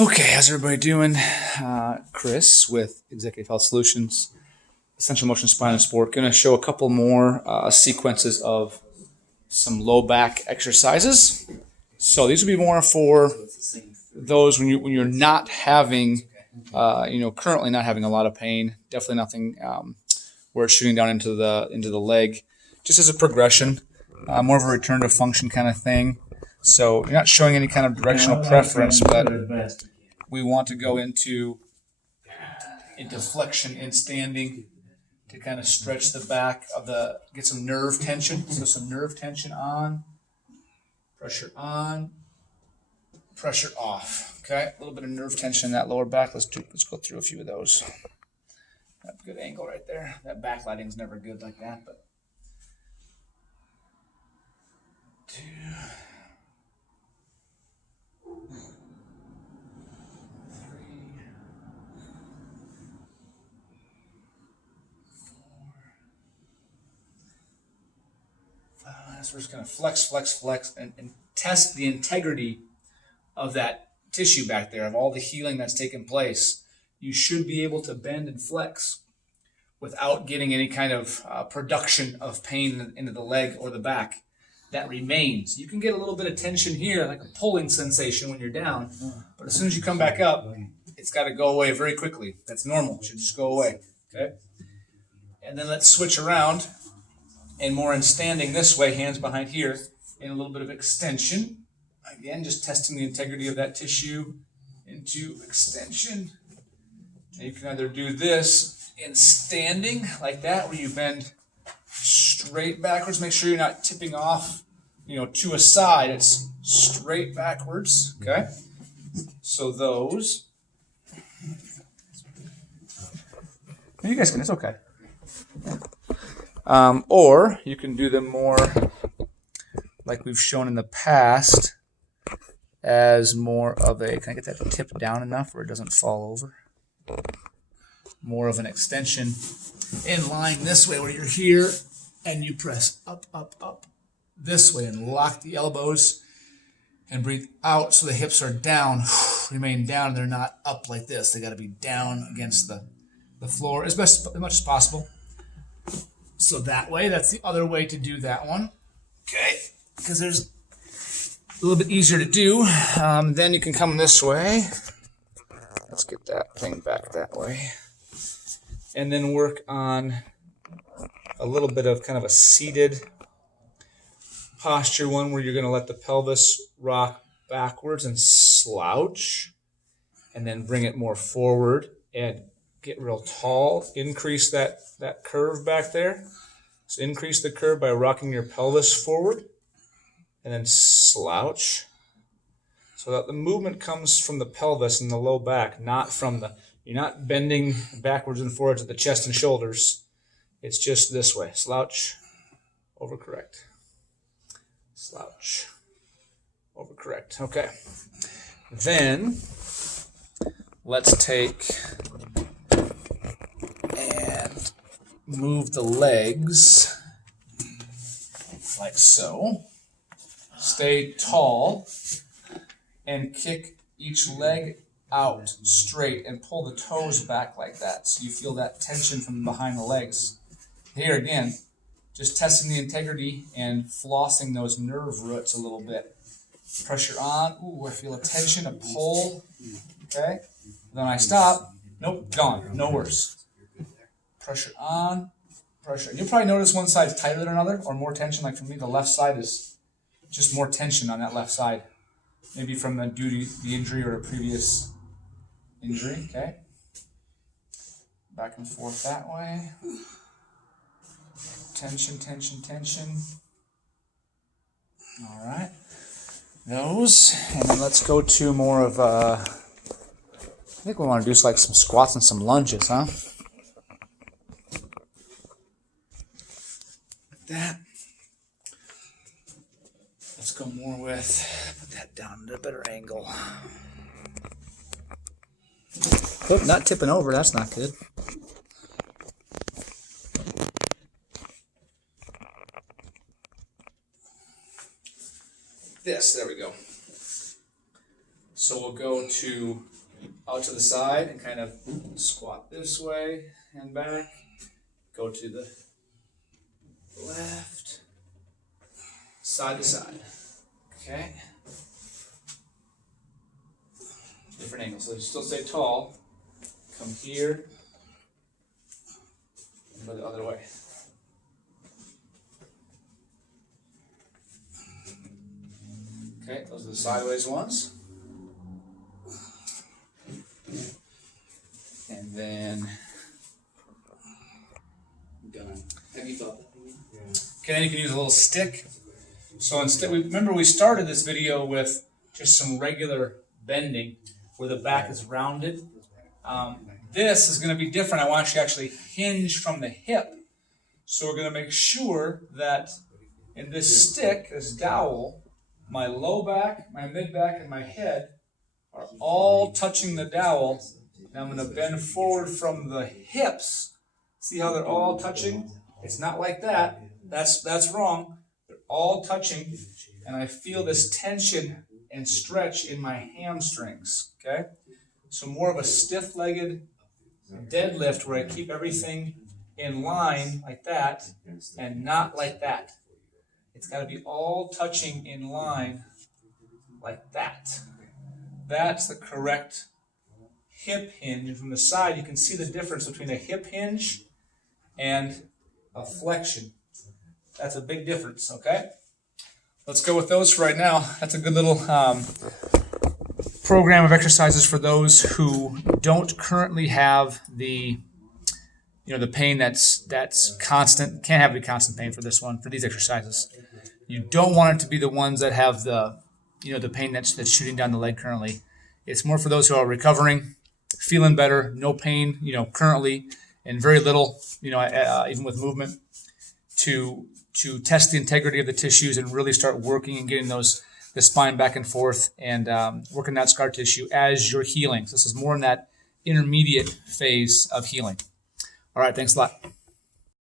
Okay, how's everybody doing? Chris with Executive Health Solutions, Essential Motion Spine and Sport. Going to show a couple more sequences of some low back exercises. So these will be more for those when you're not having, currently not having a lot of pain. Definitely nothing where it's shooting down into the leg. Just as a progression, more of a return to function kind of thing. So you're not showing any kind of directional preference, but we want to go into flexion in standing to kind of stretch the back of get some nerve tension. So some nerve tension on, pressure off. Okay, a little bit of nerve tension in that lower back. Let's go through a few of those. That's a good angle right there. That backlighting is never good like that, but 2, 3, 4, 5. So we're just going to flex, and test the integrity of that tissue back there, of all the healing that's taken place. You should be able to bend and flex without getting any kind of production of pain into the leg or the back. That remains. You can get a little bit of tension here, like a pulling sensation when you're down, but as soon as you come back up, it's got to go away very quickly. That's normal. It should just go away. Okay? And then let's switch around and more in standing this way, hands behind here, and a little bit of extension. Again, just testing the integrity of that tissue into extension. Now you can either do this in standing like that, where you bend straight backwards. Make sure you're not tipping off, to a side. It's straight backwards. Okay. So those. You guys can. It's okay. Or you can do them more like we've shown in the past, as more of a. Can I get that to tip down enough where it doesn't fall over? More of an extension in line this way, where you're here and you press up this way and lock the elbows and breathe out so the hips are down, remain down, and they're not up like this. They got to be down against the floor as much as possible. So that way, that's the other way to do that one. Okay, because there's a little bit easier to do. Then you can come this way. Let's get that thing back that way. And then work on a little bit of kind of a seated posture, one where you're going to let the pelvis rock backwards and slouch, and then bring it more forward and get real tall. Increase that curve back there. So increase the curve by rocking your pelvis forward, and then slouch. So that the movement comes from the pelvis and the low back, not from you're not bending backwards and forwards at the chest and shoulders. It's just this way. Slouch, overcorrect. Slouch, overcorrect. Okay. Then let's take and move the legs like so. Stay tall and kick each leg out straight and pull the toes back like that, so you feel that tension from behind the legs. Here again, just testing the integrity and flossing those nerve roots a little bit. Pressure on. Ooh, I feel a tension, a pull. Okay. Then I stop. Nope, gone. No worse. Pressure on. Pressure. You'll probably notice one side's tighter than another, or more tension. Like for me, the left side is just more tension on that left side. Maybe from the injury or a previous injury. Okay. Back and forth that way. Tension, tension, tension. All right. Those. And then let's go to more of I think we want to do like some squats and some lunges, huh? Like that. Let's go more with, put that down at a better angle. Oh, not tipping over, that's not good. There we go. So So we'll go to out to the side and kind of squat this way and back. Go to the left, side to side. Okay. Different angles. So you still stay tall. Come here. And go the other way. Okay, those are the sideways ones. And then Have you thought that? okay, then you can use a little stick. So instead, remember we started this video with just some regular bending where the back is rounded. This is going to be different. I want you to actually hinge from the hip. So we're going to make sure that in this stick, this dowel, my low back, my mid back, and my head are all touching the dowel. Now I'm going to bend forward from the hips. See how they're all touching? It's not like that. That's wrong. They're all touching, and I feel this tension and stretch in my hamstrings. Okay? So more of a stiff-legged deadlift where I keep everything in line like that and not like that. It's got to be all touching in line like that. That's the correct hip hinge. And from the side, you can see the difference between a hip hinge and a flexion. That's a big difference, okay? Let's go with those for right now. That's a good little program of exercises for those who don't currently have the the pain that's constant. Can't have any constant pain for this one, for these exercises. You don't want it to be the ones that have the the pain that's shooting down the leg currently. It's more for those who are recovering, feeling better, no pain, currently, and very little, even with movement, to test the integrity of the tissues and really start working and getting the spine back and forth and working that scar tissue as you're healing. So this is more in that intermediate phase of healing. All right, thanks a lot.